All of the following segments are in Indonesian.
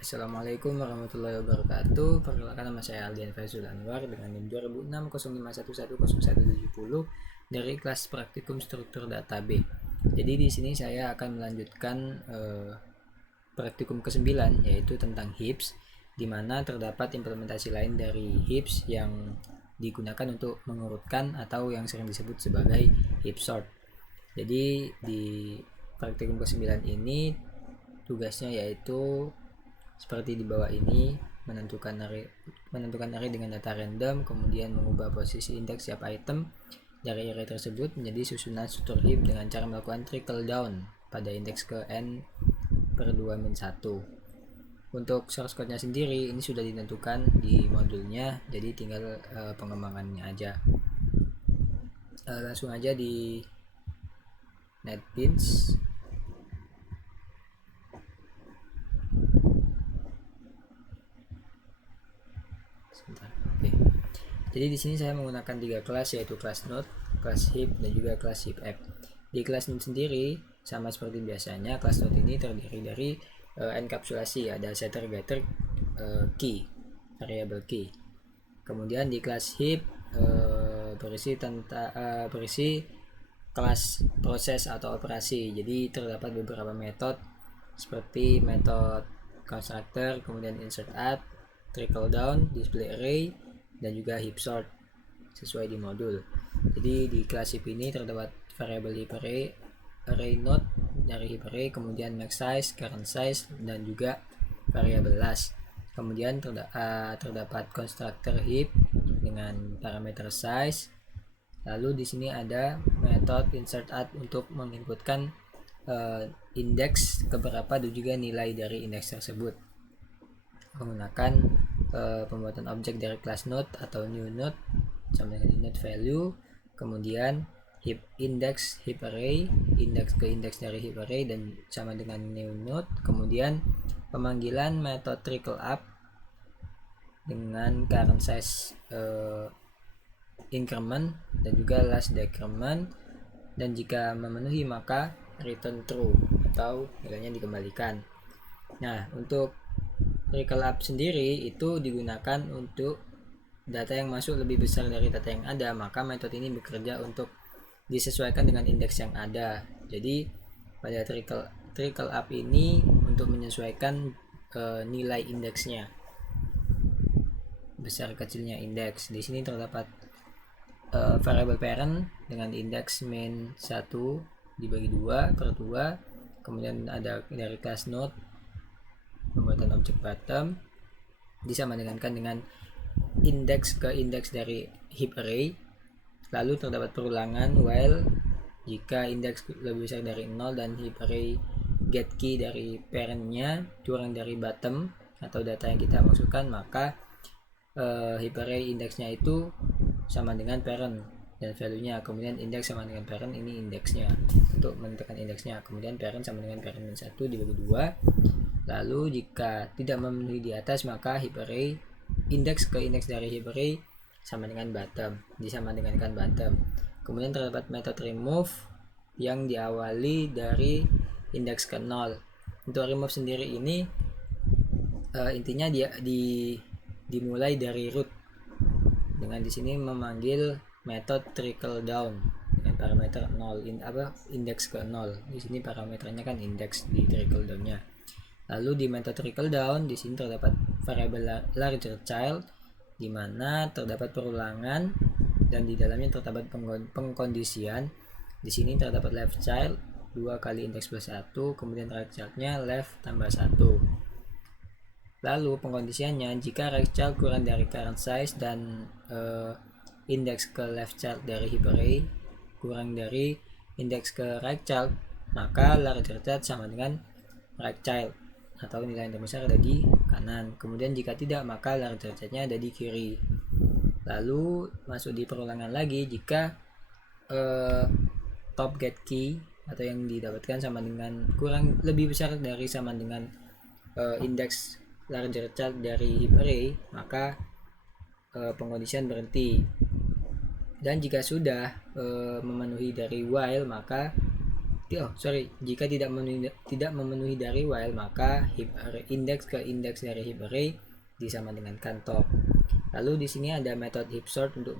Assalamualaikum warahmatullahi wabarakatuh. Perkenalkan, nama saya Aldian Faizul Anwar dengan NIM 200605111070 dari kelas praktikum struktur data B. Jadi di sini saya akan melanjutkan praktikum ke-9, yaitu tentang heaps, di mana terdapat implementasi lain dari heaps yang digunakan untuk mengurutkan atau yang sering disebut sebagai heap sort. Jadi di praktikum ke-9 ini tugasnya yaitu seperti di bawah ini, menentukan array dengan data random, kemudian mengubah posisi indeks setiap item dari array tersebut menjadi susunan struktur heap dengan cara melakukan trickle down pada indeks ke n per 2-1. Untuk source code-nya sendiri ini sudah ditentukan di modulnya, jadi tinggal pengembangannya aja. Langsung aja di NetBeans. Oke. Jadi di sini saya menggunakan 3 kelas, yaitu kelas node, kelas heap, dan juga kelas heap app. Di kelas node sendiri sama seperti biasanya, kelas node ini terdiri dari enkapsulasi, ada setter, getter, key, variable key. Kemudian di kelas heap berisi kelas proses atau operasi. Jadi terdapat beberapa metode seperti metode constructor, kemudian insert add, trickle down, display array, dan juga heap sort sesuai di modul. Jadi di kelas heap ini terdapat variable heap array, array node dari heap array, kemudian max size, current size, dan juga variable last. Kemudian terdapat constructor heap dengan parameter size. Lalu di sini ada metode insert add untuk menginputkan indeks keberapa dan juga nilai dari indeks tersebut menggunakan pembuatan objek dari kelas node atau new node sama dengan init value, kemudian heap index heap array, indeks ke indeks dari heap array dan sama dengan new node, kemudian pemanggilan metode trickle up dengan current size increment dan juga last decrement, dan jika memenuhi maka return true atau nilainya dikembalikan. Nah, untuk trickle up sendiri itu digunakan untuk data yang masuk lebih besar dari data yang ada, maka metode ini bekerja untuk disesuaikan dengan indeks yang ada. Jadi pada trickle up ini untuk menyesuaikan nilai indeksnya, besar kecilnya indeks. Di sini terdapat variable parent dengan indeks main 1 dibagi 2 per 2, kemudian ada dari class node pembuatan objek bottom disamakan dengan indeks ke indeks dari heap array. Lalu terdapat perulangan while jika indeks lebih besar dari 0 dan heap array get key dari parentnya kurang dari bottom atau data yang kita masukkan, maka heap array indeksnya itu sama dengan parent dan value-nya, kemudian indeks sama dengan parent, ini indeksnya untuk menentukan indeksnya, kemudian parent sama dengan parent min 1 dibagi 2. Lalu jika tidak memenuhi di atas, maka heap array indeks ke indeks dari heap array sama dengan bottom, disamakan bottom. Kemudian terdapat metode remove yang diawali dari indeks ke 0. Untuk remove sendiri ini intinya dia dimulai dari root dengan di sini memanggil metode trickle down dengan parameter 0 indeks ke 0. Di sini parameternya kan indeks di trickle down-nya. Lalu di metode trickle down di sini terdapat variable larger child di mana terdapat perulangan dan di dalamnya terdapat pengkondisian. Di sini terdapat left child 2 kali indeks plus 1, kemudian right child-nya left tambah 1. Lalu pengkondisiannya jika right child kurang dari current size dan indeks ke left child dari heap array kurang dari indeks ke right child, maka larger child sama dengan right child atau nilai yang terbesar ada di kanan. Kemudian jika tidak, maka larger child-nya ada di kiri. Lalu masuk di perulangan lagi jika top get key atau yang didapatkan sama dengan kurang lebih besar dari sama dengan indeks larger child dari heap array, maka pengkondisian berhenti. Dan jika sudah memenuhi dari while, maka jika tidak memenuhi dari while, maka heap array indeks ke indeks dari heap array disama dengan top. Lalu di sini ada metode heap sort untuk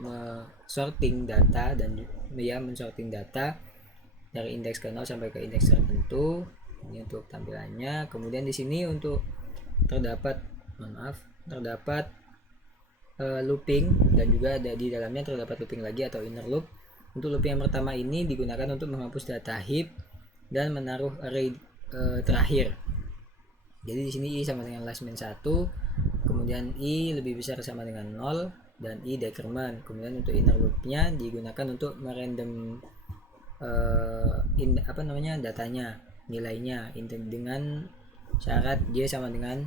sorting data dan mensorting data dari indeks ke 0 sampai ke indeks tertentu. Ini untuk tampilannya. Kemudian di sini untuk terdapat looping, dan juga ada di dalamnya terdapat looping lagi atau inner loop. Untuk loop yang pertama ini digunakan untuk menghapus data heap dan menaruh array terakhir. Jadi di sini i sama dengan last min 1, kemudian i lebih besar sama dengan 0, dan i decrement. Kemudian untuk inner loopnya digunakan untuk merandom datanya, nilainya dengan syarat j sama dengan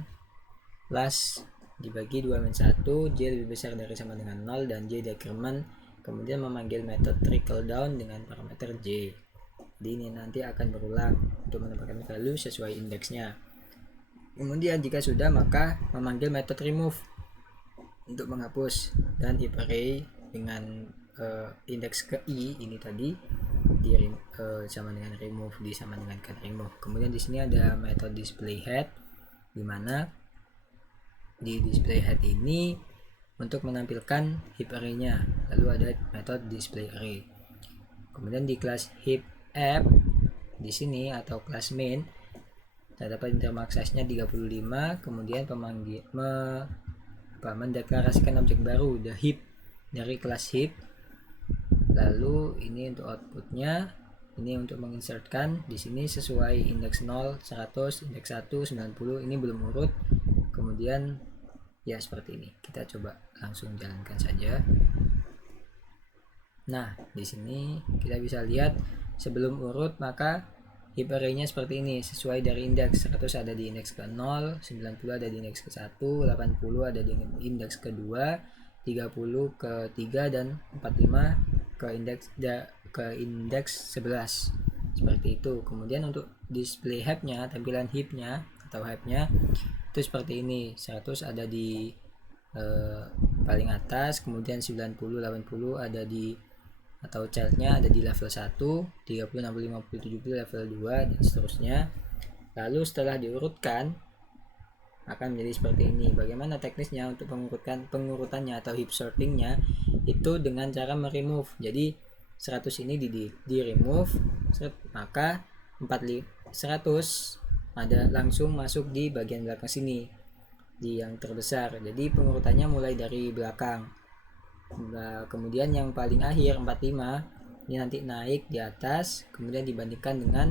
last dibagi 2-1, j lebih besar dari sama dengan 0, dan j decrement. Kemudian memanggil metode trickle down dengan parameter j. Jadi ini nanti akan berulang untuk menambahkan value sesuai indeksnya. Kemudian jika sudah, maka memanggil metode remove untuk menghapus, dan heap array dengan indeks ke i ini tadi sama dengan remove, sama dengan can remove. Kemudian di sini ada metode display head, di mana di display head ini untuk menampilkan heap array-nya. Lalu ada metode display array. Kemudian di kelas heap app di sini atau kelas main terdapat internal size-nya 35, kemudian mendeklarasikan objek baru the heap dari kelas heap. Lalu ini untuk outputnya, ini untuk menginsertkan di sini sesuai indeks 0, 100, indeks 1, 90, ini belum urut. Kemudian ya seperti ini. Kita coba langsung jalankan saja. Nah, di sini kita bisa lihat sebelum urut maka heap array-nya seperti ini, sesuai dari indeks. 100 ada di indeks ke 0, 90 ada di indeks ke 1, 80 ada di indeks ke 2, 30 ke 3, dan 45 ke indeks 11. Seperti itu. Kemudian untuk display heap-nya, tampilan heap-nya atau heap-nya itu seperti ini. 100 ada di paling atas, kemudian 90, 80 ada di atau childnya ada di level 1, 30, 60, 50, 70 level 2, dan seterusnya. Lalu setelah diurutkan akan menjadi seperti ini. Bagaimana teknisnya untuk pengurutannya atau heap sortingnya? Itu dengan cara meremove. Jadi 100 ini di remove, maka 100 ada langsung masuk di bagian belakang sini, di yang terbesar. Jadi pengurutannya mulai dari belakang. Kemudian yang paling akhir 45 ini nanti naik di atas, kemudian dibandingkan dengan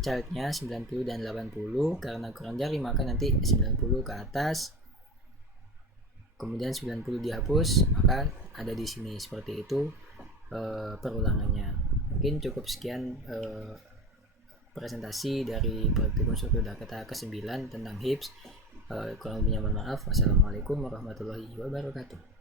childnya 90 dan 80, karena kurang dari maka nanti 90 ke atas, kemudian 90 dihapus, maka ada di sini. Seperti itu perulangannya. Mungkin cukup sekian presentasi dari praktikum struktur data ke-9 tentang heaps. Kurang lebihnya mohon maaf. Wassalamualaikum warahmatullahi wabarakatuh.